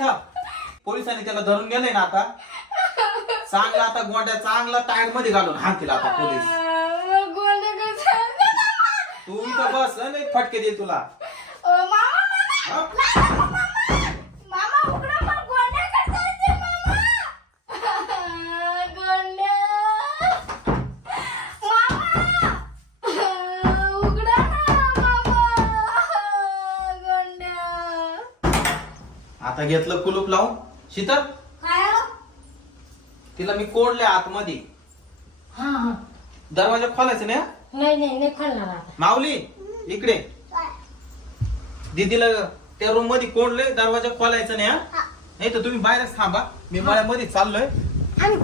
इथं पोलिसांनी त्याला धरून गेलंय ना आता चांगला आता गोंड्या चांगला टायर मध्ये घालून हाणतील आता पोलीस तू इथं बस नाही फटके दे तुला आता घेतलं कुलूप लावून शीतल तिला मी कोडले आतमध्ये दरवाजा खोलायचा नाही नाही खोलणार आता. माऊली इकडे दीदीला त्या रूम मध्ये कोडले दरवाजा खोलायचा नाही हा नाही तर तुम्ही बाहेरच थांबा मी मळ्यामध्ये चाललोय आम्ही